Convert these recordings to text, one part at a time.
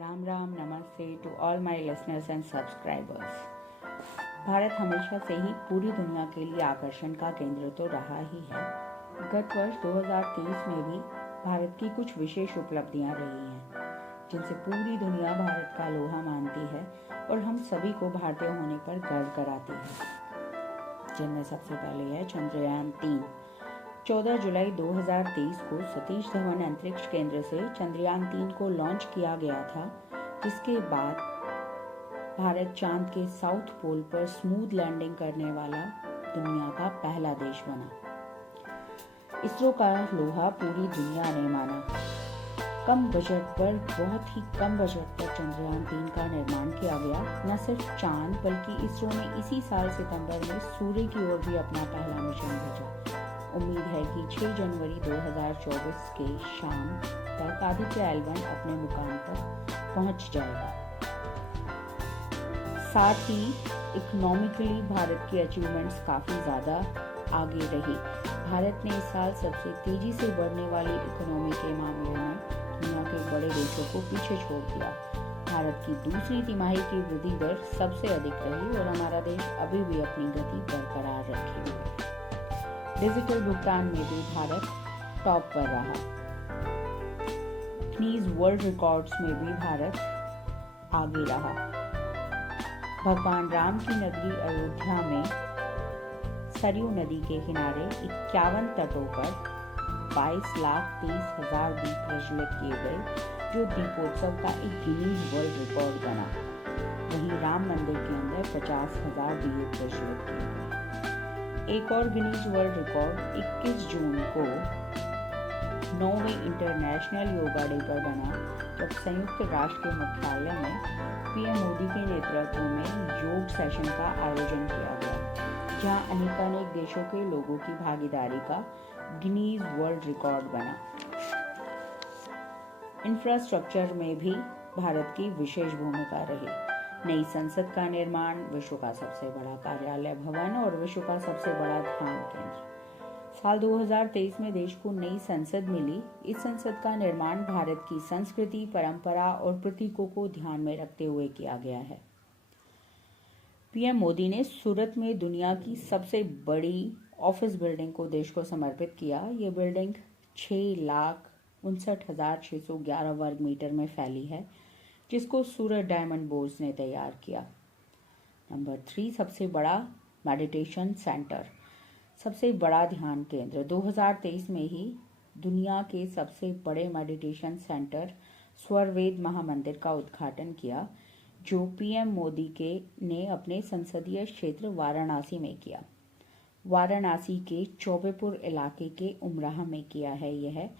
राम राम नमस्ते to all my listeners and subscribers. Bharat हमेशा से ही पूरी दुनिया के लिए आकर्षण का केंद्र तो रहा ही है। गत वर्ष 2023 में भी भारत की कुछ विशेष उपलब्धियां रही हैं, जिनसे पूरी दुनिया भारत का लोहा मानती है और हम सभी को भारतीय होने पर गर्व कराती है। जिनमें सबसे पहले है चंद्रयान 3। 14 जुलाई 2023 को सतीश धवन अंतरिक्ष केंद्र से चंद्रयान 3 को लॉन्च किया गया था, जिसके बाद भारत चांद के साउथ पोल पर स्मूथ लैंडिंग करने वाला दुनिया का पहला देश बना। इसरो का लोहा पूरी दुनिया ने माना। बहुत ही कम बजट पर चंद्रयान 3 का निर्माण किया गया। न सिर्फ चांद बल्कि इसरो ने इसी साल सितंबर में सूर्य की ओर भी अपना पहला मिशन भेजा। उम्मीद है कि 6 जनवरी 2024 के शाम तक आदित्य L1 अपने मुकाम पर पहुंच जाएगा। साथ ही इकोनॉमिकली भारत की अचीवमेंट्स काफ़ी ज़्यादा आगे रही। भारत ने इस साल सबसे तेजी से बढ़ने वाली इकोनॉमी के मामले में दुनिया के बड़े देशों को पीछे छोड़ दिया। भारत की दूसरी तिमाही की वृद्धि दर सबसे अधिक रही और हमारा देश अभी भी अपनी गति बरकरार रखे हुए है। डिजिटल भुगतान में भी भारत टॉप पर रहा। गिनीज वर्ल्ड रिकॉर्ड्स में भी भारत आगे रहा। भगवान राम की नगरी अयोध्या में सरयू नदी के किनारे 51 तटों पर 22,30,000 दीप प्रज्वलित किए गए, जो दीपोत्सव का एक गिनीज वर्ल्ड रिकॉर्ड बना। वहीं राम मंदिर के अंदर 50,000 दीप प्रज्वलित किए गए। एक और गिनीज वर्ल्ड रिकॉर्ड 21 जून को 9वें इंटरनेशनल योगा डे पर बना, जब संयुक्त राष्ट्र के मुख्यालय में पीएम मोदी के नेतृत्व में योग सेशन का आयोजन किया गया, जहां अनेकानेक देशों के लोगों की भागीदारी का गिनीज वर्ल्ड रिकॉर्ड बना। इंफ्रास्ट्रक्चर में भी भारत की विशेष भूमिका रही। नई संसद का निर्माण, विश्व का सबसे बड़ा कार्यालय भवन और विश्व का सबसे बड़ा ध्यान केंद्र। साल 2023 में देश को नई संसद मिली। इस संसद का निर्माण भारत की संस्कृति, परंपरा और प्रतीकों को ध्यान में रखते हुए किया गया है। पीएम मोदी ने सूरत में दुनिया की सबसे बड़ी ऑफिस बिल्डिंग को देश को समर्पित किया। ये बिल्डिंग 6,59,611 वर्ग मीटर में फैली है, जिसको सूरत डायमंड बोर्ड्स ने तैयार किया। नंबर 3, सबसे बड़ा मेडिटेशन सेंटर, सबसे बड़ा ध्यान केंद्र। 2023 में ही दुनिया के सबसे बड़े मेडिटेशन सेंटर स्वरवेद महामंदिर का उद्घाटन किया, जो पीएम मोदी ने अपने संसदीय क्षेत्र वाराणसी में किया। वाराणसी के चौबेपुर इलाके के उमराह में किया है यह,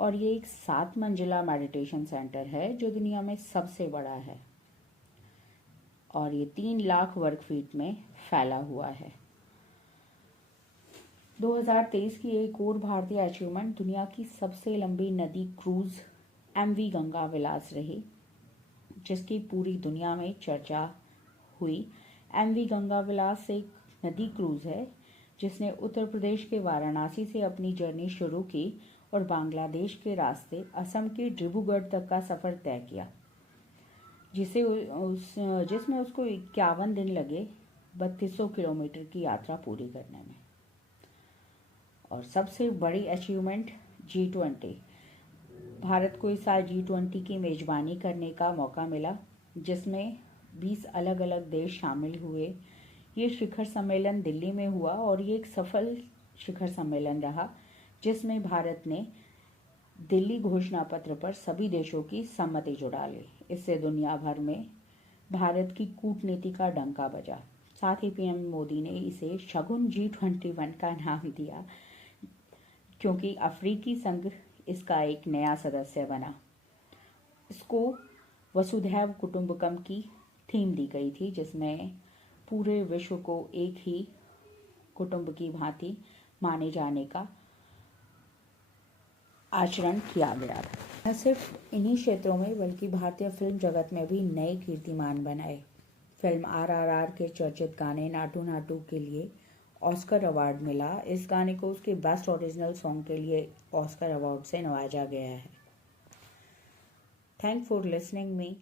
और ये एक 7 मंजिला मेडिटेशन सेंटर है जो दुनिया में सबसे बड़ा है, और ये 3 लाख वर्ग फीट में फैला हुआ है। 2023 की एक और भारतीय अचीवमेंट दुनिया की सबसे लंबी नदी क्रूज MV गंगा विलास रही, जिसकी पूरी दुनिया में चर्चा हुई। MV गंगा विलास एक नदी क्रूज है जिसने उत्तर प्रदेश के वाराणसी से अपनी जर्नी शुरू की और बांग्लादेश के रास्ते असम के डिब्रूगढ़ तक का सफर तय किया, जिसमें उसको 51 दिन लगे 3200 किलोमीटर की यात्रा पूरी करने में। और सबसे बड़ी अचीवमेंट G20। भारत को इस साल G20 की मेजबानी करने का मौका मिला, जिसमें 20 अलग अलग देश शामिल हुए। ये शिखर सम्मेलन दिल्ली में हुआ और ये एक सफल शिखर सम्मेलन रहा, जिसमें भारत ने दिल्ली घोषणा पत्र पर सभी देशों की सम्मति जुटा ली। इससे दुनिया भर में भारत की कूटनीति का डंका बजा। साथ ही पीएम मोदी ने इसे शगुन G21 का नाम दिया, क्योंकि अफ्रीकी संघ इसका एक नया सदस्य बना। इसको वसुधैव कुटुंबकम की थीम दी गई थी, जिसमें पूरे विश्व को एक ही कुटुंब की भांति माने जाने का आचरण किया गया था। न सिर्फ इन्हीं क्षेत्रों में बल्कि भारतीय फिल्म जगत में भी नए कीर्तिमान बनाए। फिल्म RRR के चर्चित गाने नाटू नाटू के लिए ऑस्कर अवार्ड मिला। इस गाने को उसके बेस्ट ओरिजिनल सॉन्ग के लिए ऑस्कर अवार्ड से नवाजा गया है। Thanks for listening me.